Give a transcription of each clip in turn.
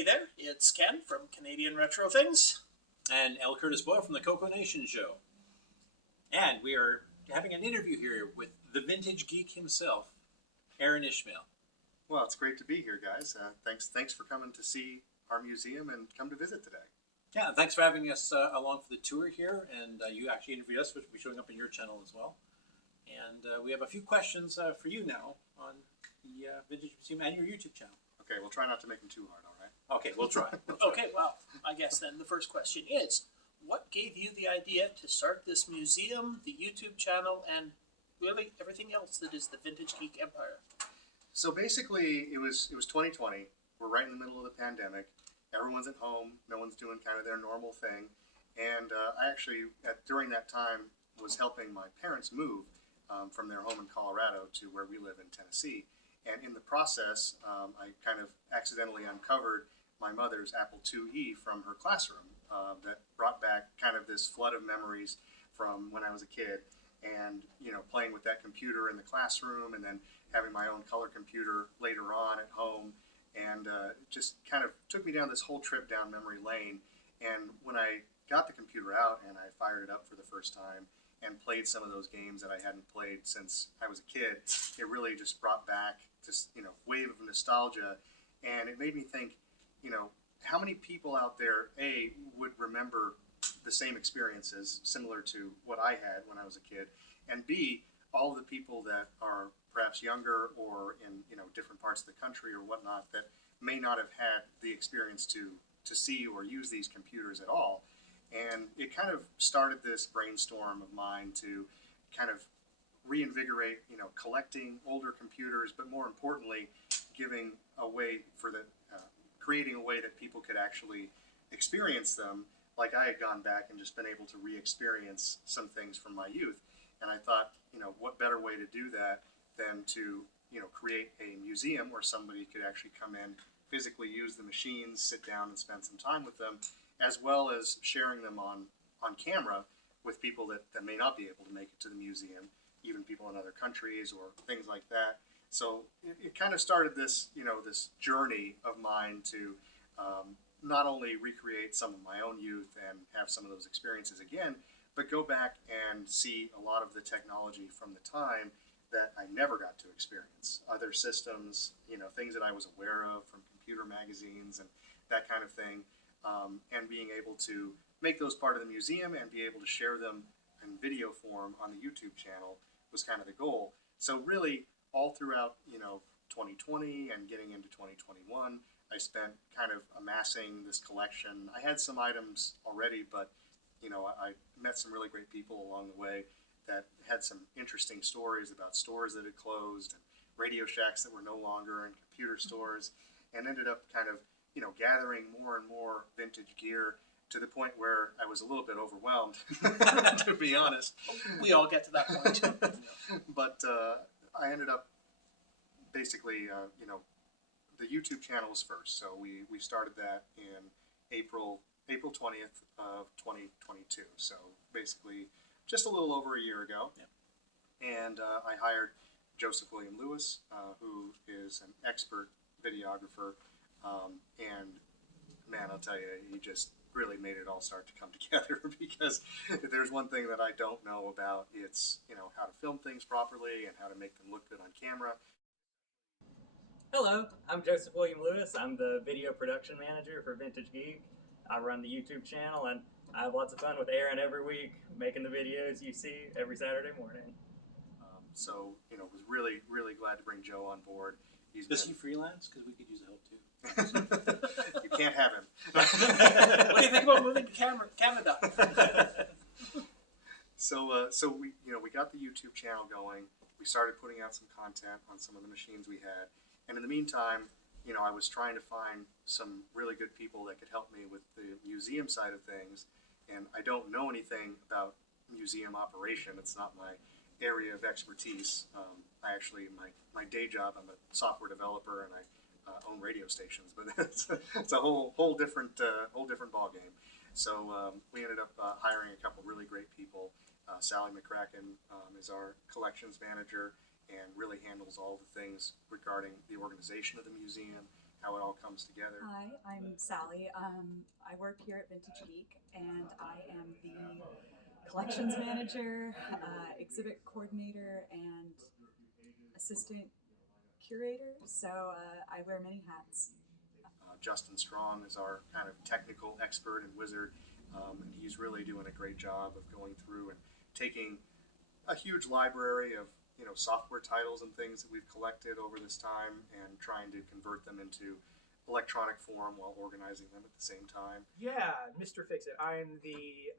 Hey there, it's Ken from Canadian Retro Things. And L Curtis Boyle from the Coco Nation Show. And we are having an interview here with the Vintage Geek himself, Aaron Ishmael. Well, it's great to be here, guys. Thanks for coming to see our museum and come to visit today. Yeah, thanks for having us along for the tour here. And you actually interviewed us, which will be showing up in your channel as well. And we have a few questions for you now on the Vintage Museum and your YouTube channel. Okay, we'll try not to make them too hard, all right? Okay, we'll try. Okay, well, I guess then the first question is, what gave you the idea to start this museum, the YouTube channel, and really everything else that is the Vintage Geek empire? So basically, it was 2020. We're right in the middle of the pandemic. Everyone's at home. No one's doing kind of their normal thing. And I actually, during that time, was helping my parents move from their home in Colorado to where we live in Tennessee. And in the process, I kind of accidentally uncovered my mother's Apple IIe from her classroom that brought back kind of this flood of memories from when I was a kid. And, you know, playing with that computer in the classroom and then having my own color computer later on at home. And just kind of took me down this whole trip down memory lane. And when I got the computer out and I fired it up for the first time and played some of those games that I hadn't played since I was a kid, it really just brought back this, you know, wave of nostalgia. And it made me think, you know, how many people out there, A, would remember the same experiences similar to what I had when I was a kid, and B, all of the people that are perhaps younger or in, you know, different parts of the country or whatnot that may not have had the experience to see or use these computers at all. And it kind of started this brainstorm of mine to kind of reinvigorate, you know, collecting older computers, but more importantly, giving a way for the, creating a way that people could actually experience them like I had gone back and just been able to re-experience some things from my youth. And I thought, you know, what better way to do that than to, you know, create a museum where somebody could actually come in, physically use the machines, sit down and spend some time with them, as well as sharing them on camera with people that may not be able to make it to the museum, even people in other countries or things like that. So it kind of started this, you know, this journey of mine to not only recreate some of my own youth and have some of those experiences again, but go back and see a lot of the technology from the time that I never got to experience. Other systems, you know, things that I was aware of from computer magazines and that kind of thing, and being able to make those part of the museum and be able to share them in video form on the YouTube channel was kind of the goal. So really, all throughout, you know, 2020 and getting into 2021, I spent kind of amassing this collection. I had some items already, but, you know, I met some really great people along the way that had some interesting stories about stores that had closed and Radio Shacks that were no longer in computer stores, and ended up kind of, you know, gathering more and more vintage gear to the point where I was a little bit overwhelmed, to be honest. We all get to that point. But I ended up basically, you know, the YouTube channel was first. So we started that in April 20th of 2022. So basically just a little over a year ago. Yep. And I hired Joseph William Lewis, who is an expert videographer. And man, I'll tell you, he just really made it all start to come together, because if there's one thing that I don't know about, it's, you know, how to film things properly and how to make them look good on camera. Hello, I'm Joseph William Lewis. I'm the video production manager for Vintage Geek. I run the YouTube channel, and I have lots of fun with Aaron every week, making the videos you see every Saturday morning. So, you know, was really, really glad to bring Joe on board. Does he freelance? Because we could use help too. You can't have him. What do you think about moving to Canada? So we, you know, we got the YouTube channel going. We started putting out some content on some of the machines we had. And in the meantime, you know, I was trying to find some really good people that could help me with the museum side of things. And I don't know anything about museum operation. It's not my area of expertise. I actually, my day job, I'm a software developer and I own radio stations, but it's a whole different ball game. So we ended up hiring a couple really great people. Sally McCracken is our collections manager and really handles all the things regarding the organization of the museum how it all comes together. Hi, I'm Sally. I work here at Vintage Geek, and I am the collections manager, exhibit coordinator, and assistant curator. So I wear many hats. Justin Strong is our kind of technical expert and wizard, and he's really doing a great job of going through and taking a huge library of software titles and things that we've collected over this time and trying to convert them into electronic form while organizing them at the same time. Yeah, Mr. Fix-It. I'm the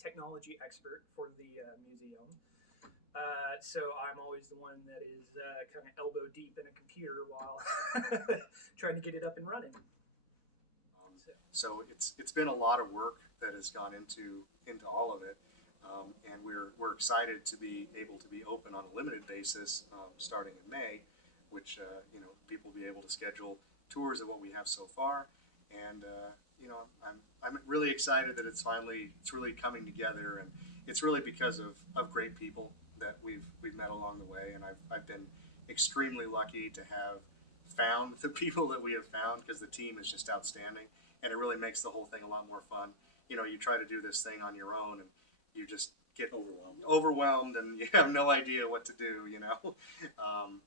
technology expert for the museum. So I'm always the one that is kind of elbow deep in a computer while trying to get it up and running. So it's been a lot of work that has gone into all of it, and we're excited to be able to be open on a limited basis starting in May, which people will be able to schedule tours of what we have so far, and I'm really excited that it's really coming together, and it's really because of great people that we've met along the way, and I've been extremely lucky to have found the people that we have found, because the team is just outstanding, and it really makes the whole thing a lot more fun. You try to do this thing on your own, and you just get overwhelmed, and you have no idea what to do,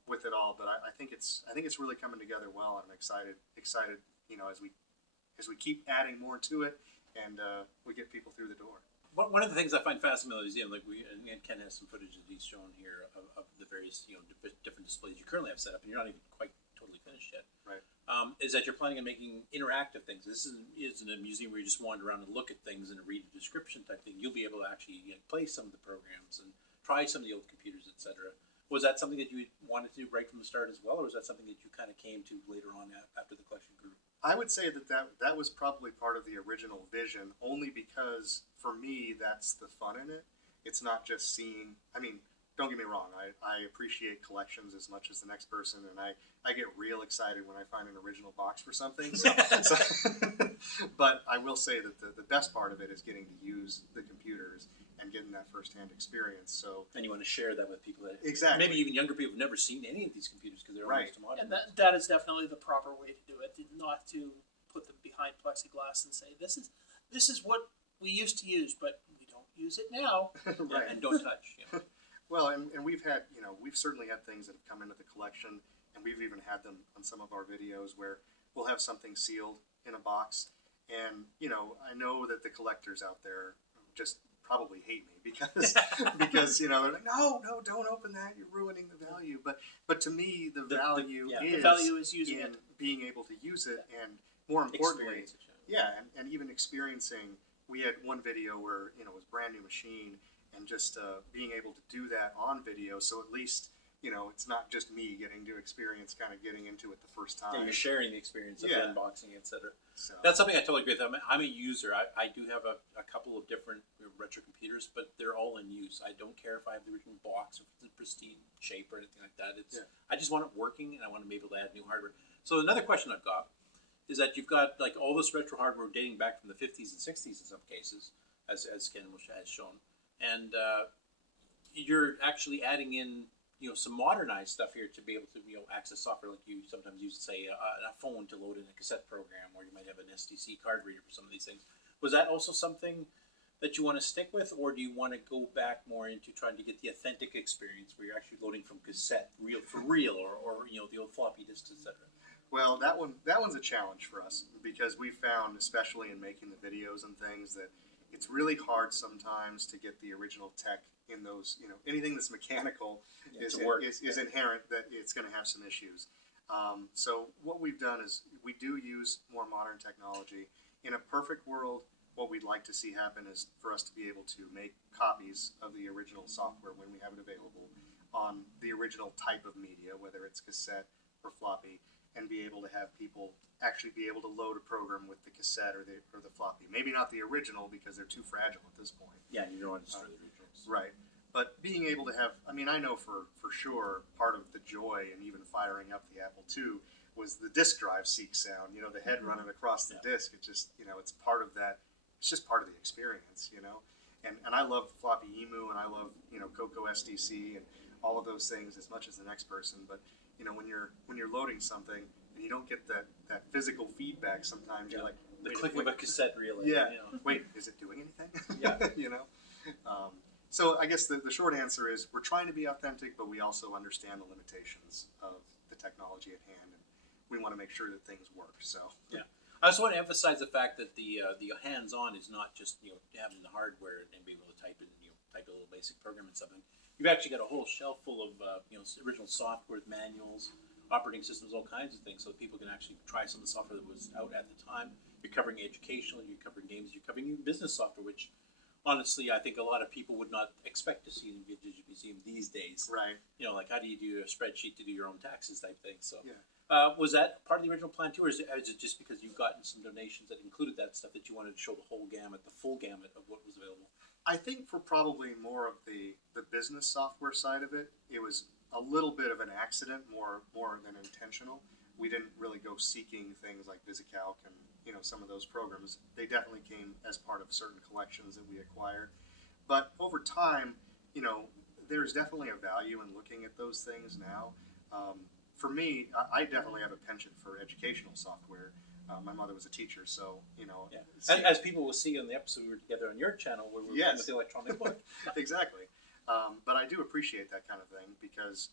with it all. But I think it's really coming together well, and I'm excited, as we keep adding more to it, and we get people through the door. One of the things I find fascinating about the museum, and Ken has some footage that he's shown here of the various different displays you currently have set up, and you're not even quite totally finished yet. Right. Is that you're planning on making interactive things. This isn't a museum where you just wander around and look at things and read a description type thing. You'll be able to actually play some of the programs and try some of the old computers, etc. Was that something that you wanted to do right from the start as well, or was that something that you kind of came to later on after the collection grew? I would say that was probably part of the original vision, only because for me that's the fun in it. It's not just seeing. I mean, don't get me wrong. I appreciate collections as much as the next person, and I get real excited when I find an original box for something. But I will say that the best part of it is getting to use the computers and getting that firsthand experience. So, and you want to share that with people that exactly, maybe even younger people have never seen any of these computers because they're right. almost modern. And that is definitely the proper way to do it. Not to put them behind plexiglass and say this is what we used to use, but we don't use it now. Right. And don't touch. Well, and we've had we've certainly had things that have come into the collection, and we've even had them on some of our videos where we'll have something sealed in a box, and I know that the collectors out there just probably hate me because they're like, no, don't open that, you're ruining the value. But to me, the value is using it, being able to use it, and more importantly, and even experiencing. We had one video where it was brand new machine, and just being able to do that on video, so at least it's not just me getting to experience kind of getting into it the first time. Yeah, you're sharing the experience of the unboxing, etc. So that's something I totally agree with. I'm a user. I do have a couple of different retro computers, but they're all in use. I don't care if I have the original box or if it's in pristine shape or anything like that. I just want it working, and I want to be able to add new hardware. So another question I've got is that you've got like all this retro hardware dating back from the 50s and 60s in some cases, as Ken has shown, and you're actually adding in some modernized stuff here to be able to access software like you sometimes use, say, a phone to load in a cassette program, or you might have an SDC card reader for some of these things. Was that also something that you want to stick with, or do you want to go back more into trying to get the authentic experience where you're actually loading from cassette, real, or the old floppy disks, etc.? Well, that one's a challenge for us, because we found, especially in making the videos and things, that it's really hard sometimes to get the original tech in those. Anything that's mechanical is inherent that it's going to have some issues. So what we've done is we do use more modern technology. In a perfect world, what we'd like to see happen is for us to be able to make copies of the original software when we have it available on the original type of media, whether it's cassette or floppy, and be able to have people actually be able to load a program with the cassette or the floppy. Maybe not the original, because they're too fragile at this point. Yeah, you don't want to destroy the originals. Right. But being able to have, I know for sure part of the joy in even firing up the Apple II was the disk drive seek sound, the head running across the disk. It's just, it's part of that. It's just part of the experience, And I love floppy emu, and I love, CoCoSDC and all of those things as much as the next person. But, when you're loading something and you don't get that physical feedback sometimes. You're like, The wait, click wait, of a cassette relay. yeah. You know. Wait, is it doing anything? Yeah. You know. So I guess the short answer is we're trying to be authentic, but we also understand the limitations of the technology at hand, and we want to make sure that things work. So Yeah. I just want to emphasize the fact that the hands-on is not just having the hardware and being able to type a little basic program and something. You've actually got a whole shelf full of original software, manuals, operating systems, all kinds of things, so that people can actually try some of the software that was out at the time. You're covering educational, you're covering games, you're covering even business software, which honestly I think a lot of people would not expect to see in the Vintage Museum these days. right. Like how do you do a spreadsheet to do your own taxes type thing. So. Yeah. Was that part of the original plan too, or is it just because you've gotten some donations that included that stuff that you wanted to show the whole gamut, the full gamut of what was available? I think for probably more of the business software side of it, it was a little bit of an accident, more than intentional. We didn't really go seeking things like VisiCalc and some of those programs. They definitely came as part of certain collections that we acquired. But over time, there's definitely a value in looking at those things now. For me, I definitely have a penchant for educational software. My mother was a teacher, so Yeah. As people will see on the episode we were together on your channel, where we were Yes. with the electronic book. Exactly. But I do appreciate that kind of thing because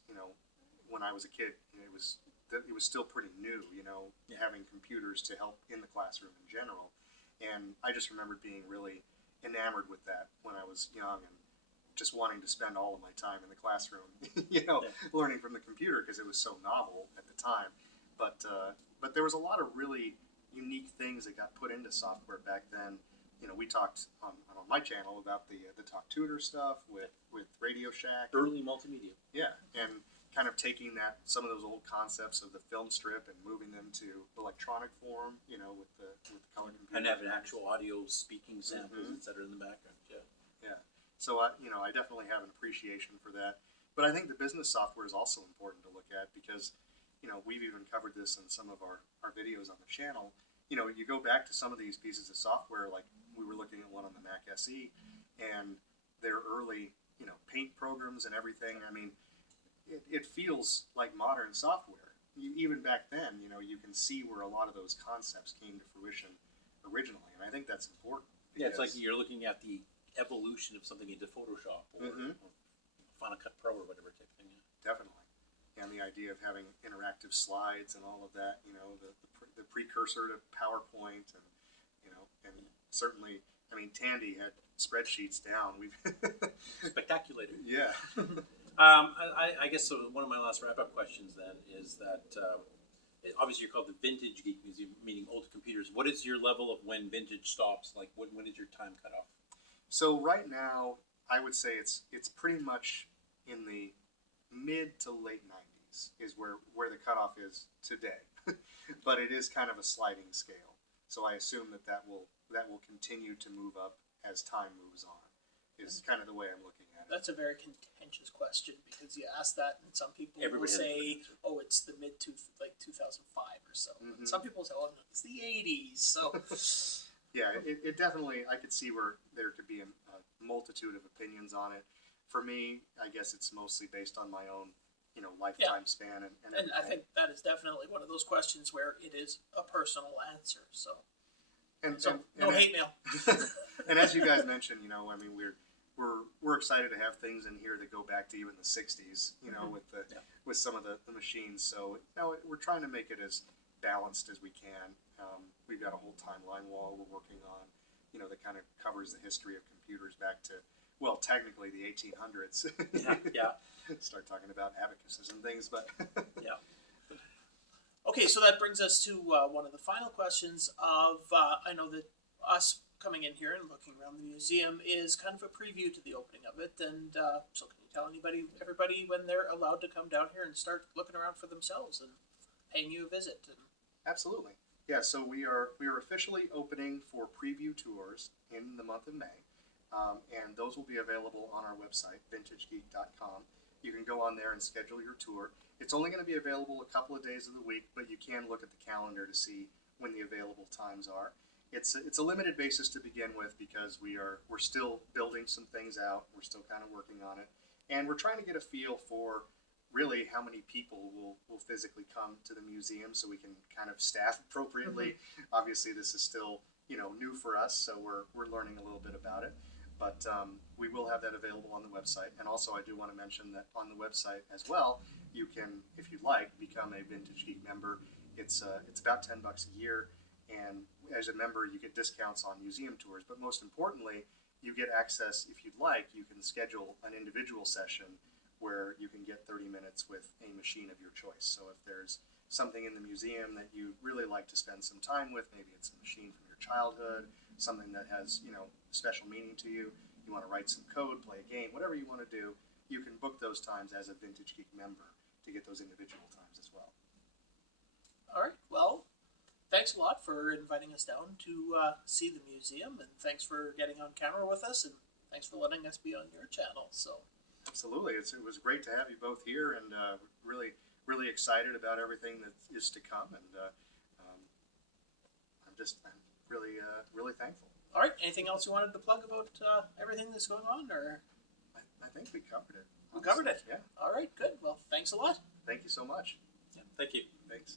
when I was a kid, it was still pretty new. Having computers to help in the classroom in general, and I just remembered being really enamored with that when I was young and just wanting to spend all of my time in the classroom, learning from the computer because it was so novel at the time. But there was a lot of really unique things that got put into software back then. We talked on my channel about the Talk Tutor stuff with Radio Shack. Early multimedia. Yeah, and kind of taking some of those old concepts of the film strip and moving them to electronic form, with the color computer. And having actual audio speaking samples, Mhm. et cetera, in the background. Yeah. Yeah. So I definitely have an appreciation for that. But I think the business software is also important to look at because, we've even covered this in some of our videos on the channel. You go back to some of these pieces of software, like we were looking at one on the Mac SE, and their early, paint programs and everything. I mean, it feels like modern software. Even back then, you can see where a lot of those concepts came to fruition originally, and I think that's important. Yeah, it's like because- you're looking at the evolution of something into Photoshop or, Mhm. or Final Cut Pro or whatever type thing. Definitely. And the idea of having interactive slides and all of that, the precursor to PowerPoint and certainly, Tandy had spreadsheets down. We've Spectaculated. yeah. I guess so. One of my last wrap-up questions then is that obviously you're called the Vintage Geek Museum, meaning old computers. What is your level of when vintage stops? Like, when is your time cut off? So right now, I would say it's pretty much in the mid to late 90s is where the cutoff is today, but it is kind of a sliding scale. So I assume that will continue to move up as time moves on. Is kind of the way I'm looking at it. That's a very contentious question because you ask that and some people Everybody will has a say, different answer. "Oh, it's the mid to 2005 or so." Mhm. Some people say, "Oh, no, it's the 80s." So Yeah, it definitely, I could see where there could be a multitude of opinions on it. For me, I guess it's mostly based on my own, lifetime span and and I everything. think that is definitely one of those questions where it is a personal answer. So And, no and, hate mail. and as you guys mentioned, we're excited to have things in here that go back to even the '60s, with some of the machines. So we're trying to make it as balanced as we can. We've got a whole timeline wall we're working on, that kind of covers the history of computers back to, well, technically the 1800s. Yeah. Start talking about abacuses and things, but Yeah. Okay, so that brings us to one of the final questions of, I know that us coming in here and looking around the museum is kind of a preview to the opening of it, and so can you tell everybody when they're allowed to come down here and start looking around for themselves and paying you a visit? And Absolutely. Yeah, so we are officially opening for preview tours in the month of May, and those will be available on our website, vintagegeek.com. You can go on there and schedule your tour. It's only going to be available a couple of days of the week, but you can look at the calendar to see when the available times are. It's a limited basis to begin with because we're still building some things out. We're still kind of working on it, and we're trying to get a feel for really how many people will physically come to the museum so we can kind of staff appropriately. Obviously, this is still, new for us, so we're learning a little bit about it. But we will have that available on the website. And also, I do want to mention that on the website as well, you can, if you'd like, become a Vintage Geek member. It's about $10 a year, and as a member, you get discounts on museum tours. But most importantly, you get access, if you'd like, you can schedule an individual session where you can get 30 minutes with a machine of your choice. So if there's something in the museum that you really like to spend some time with, maybe it's a machine from your childhood, something that has, special meaning to you, you want to write some code, play a game, whatever you want to do, you can book those times as a Vintage Geek member to get those individual times as well. All right. Well, thanks a lot for inviting us down to see the museum, and thanks for getting on camera with us, and thanks for letting us be on your channel. So. Absolutely. It was great to have you both here, and really, really excited about everything that is to come, and I'm really, really thankful. All right. Anything else you wanted to plug about everything that's going on, or? I think we covered it. We covered it. Yeah. All right. Good. Well, thanks a lot. Thank you so much. Yeah, thank you. Thanks.